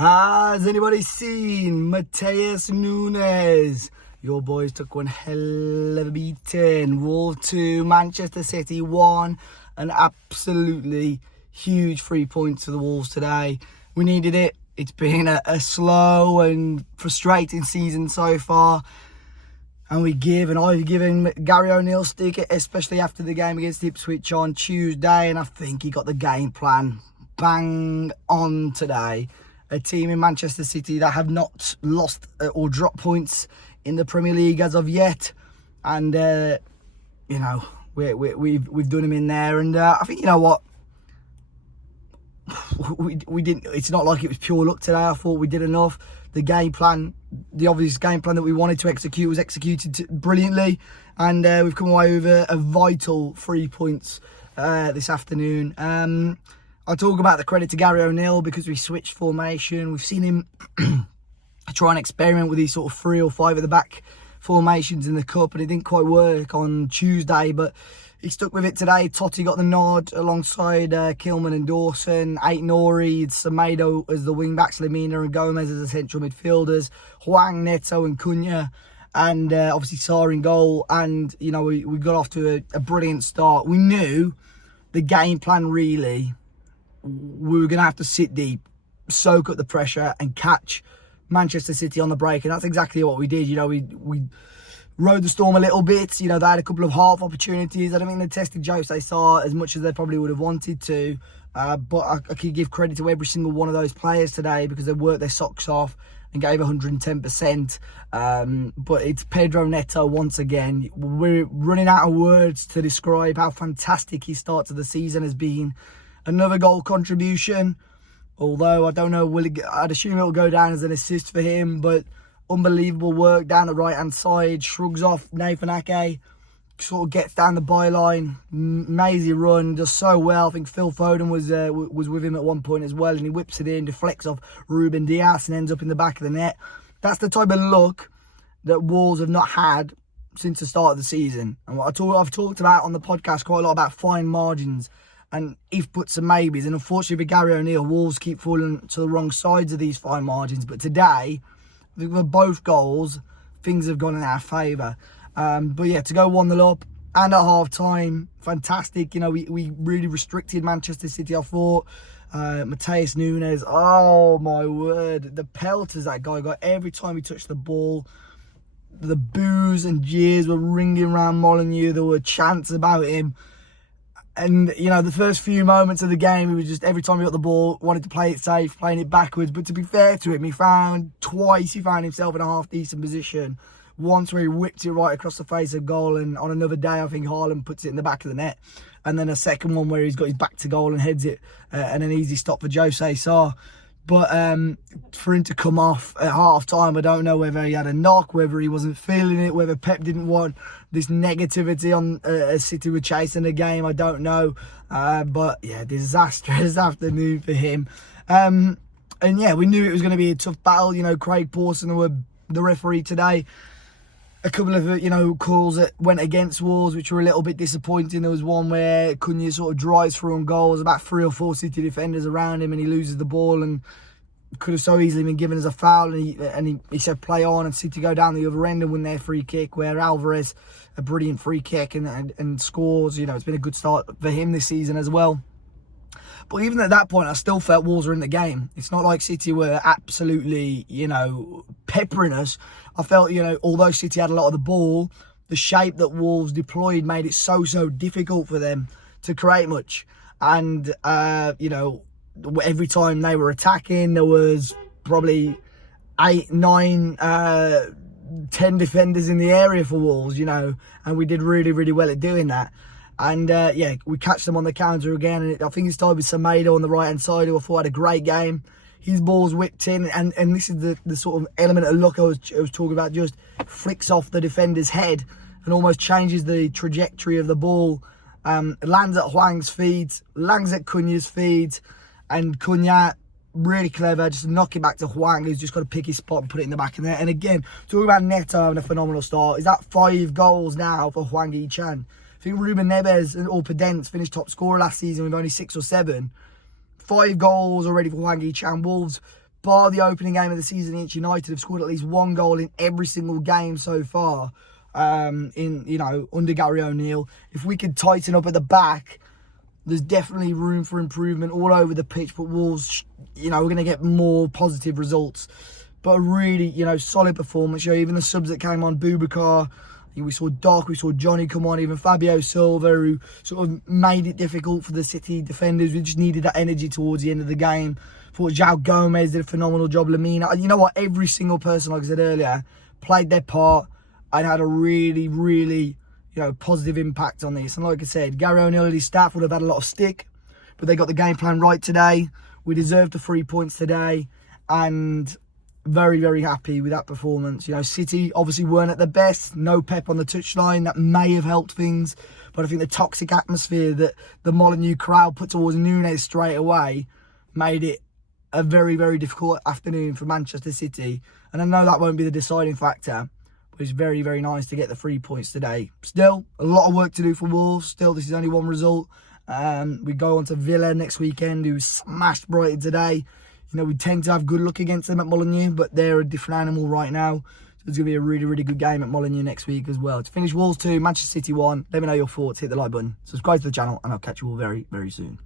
Has anybody seen Matheus Nunez? Your boys took one hell of a beating. Wolves 2, Manchester City 1. An absolutely huge 3 points for the Wolves today. We needed it. It's been a slow and frustrating season so far. And I've given Gary O'Neill stick, especially after the game against Ipswich on Tuesday. And I think he got the game plan bang on today. A team in Manchester City that have not lost or dropped points in the Premier League as of yet, and we've done him in there, and I think what we didn't. It's not like it was pure luck today. I thought we did enough. The game plan, the obvious game plan that we wanted to execute, was executed brilliantly, and we've come away with a vital 3 points this afternoon. I'll talk about the credit to Gary O'Neill because we switched formation. We've seen him try and experiment with these sort of 3 or 5 at the back formations in the Cup, and it didn't quite work on Tuesday, but he stuck with it today. Totti got the nod alongside Kilman and Dawson. Aït-Nouri, Semedo as the wing-backs, Lemina and Gomez as the central midfielders, Hwang, Neto and Cunha, and obviously Sarr in goal. And, we got off to a brilliant start. We knew the game plan really, we were going to have to sit deep, soak up the pressure and catch Manchester City on the break, and that's exactly what we did. We rode the storm a little bit. They had a couple of half opportunities. I don't think they tested Jose Sarr as much as they probably would have wanted to, but I could give credit to every single one of those players today because they worked their socks off and gave 110%. But it's Pedro Neto once again. We're running out of words to describe how fantastic his start to the season has been. Another goal contribution, although I don't know, I'd assume it'll go down as an assist for him, but unbelievable work down the right-hand side, shrugs off Nathan Ake, sort of gets down the byline, amazing run, does so well. I think Phil Foden was with him at one point as well, and he whips it in, deflects off Ruben Dias and ends up in the back of the net. That's the type of luck that Wolves have not had since the start of the season. And what I've talked about on the podcast quite a lot about fine margins and if buts and maybes, and unfortunately for Gary O'Neill, Wolves keep falling to the wrong sides of these fine margins. But today, I think for both goals, things have gone in our favour. But yeah, to go 1-0 up and at half time, fantastic. We really restricted Manchester City, I thought. Matheus Nunez, oh my word, the pelters that guy got every time he touched the ball. The boos and jeers were ringing around Molineux. There were chants about him. And, the first few moments of the game, he was just, every time he got the ball, wanted to play it safe, playing it backwards. But to be fair to him, he found himself in a half-decent position. Once where he whipped it right across the face of goal, and on another day, I think Haaland puts it in the back of the net. And then a second one where he's got his back to goal and heads it, and an easy stop for Jose Sarr. But for him to come off at half-time, I don't know whether he had a knock, whether he wasn't feeling it, whether Pep didn't want this negativity on City were chasing the game. I don't know. But, yeah, disastrous afternoon for him. And, yeah, we knew it was going to be a tough battle. Craig Pawson, the referee today. A couple of, calls that went against Wolves, which were a little bit disappointing. There was one where Cunha sort of drives through on goal. There's about 3 or 4 City defenders around him, and he loses the ball and could have so easily been given as a foul. And he said play on, and City go down the other end and win their free kick, where Alvarez, a brilliant free kick and scores. It's been a good start for him this season as well. But even at that point, I still felt Wolves were in the game. It's not like City were absolutely, peppering us. I felt, although City had a lot of the ball, the shape that Wolves deployed made it so difficult for them to create much. And, every time they were attacking, there was probably 8, 9, 10 defenders in the area for Wolves, and we did really, really well at doing that. And, we catch them on the counter again. And I think it started with Semedo on the right-hand side, who I thought had a great game. His ball's whipped in, and this is the sort of element of luck I was talking about, just flicks off the defender's head and almost changes the trajectory of the ball. Lands at Hwang's feet, lands at Cunha's feet, and Cunha, really clever, just knock it back to Hwang, who's just got to pick his spot and put it in the back of there. And again, talking about Neto having a phenomenal start, is that 5 goals now for Hwang Hee Chan? I think Ruben Neves or Podence finished top scorer last season with only 6 or 7. 5 goals already for Hwang Hee Chan. Wolves bar the opening game of the season against United, have scored at least one goal in every single game so far. Under Gary O'Neill. If we could tighten up at the back, there's definitely room for improvement all over the pitch. But Wolves, we're going to get more positive results. But a really, solid performance. Even the subs that came on, Boubacar, we saw Doc, we saw Johnny come on, even Fabio Silva, who sort of made it difficult for the City defenders. We just needed that energy towards the end of the game. Thought João Gomez did a phenomenal job. Lamina, you know what? Every single person, like I said earlier, played their part and had a really, really, positive impact on this. And like I said, Gary O'Neill and his staff would have had a lot of stick, but they got the game plan right today. We deserved the 3 points today, and very, very happy with that performance. City obviously weren't at their best. No Pep on the touchline. That may have helped things, but I think the toxic atmosphere that the Molineux crowd put towards Nunez straight away made it a very, very difficult afternoon for Manchester City. And I know that won't be the deciding factor, but it's very, very nice to get the 3 points today. Still, a lot of work to do for Wolves. Still, this is only one result. We go on to Villa next weekend, who smashed Brighton today. We tend to have good luck against them at Molineux, but they're a different animal right now. So it's going to be a really, really good game at Molineux next week as well. To finish, Wolves 2, Manchester City 1. Let me know your thoughts. Hit the like button. Subscribe to the channel, and I'll catch you all very, very soon.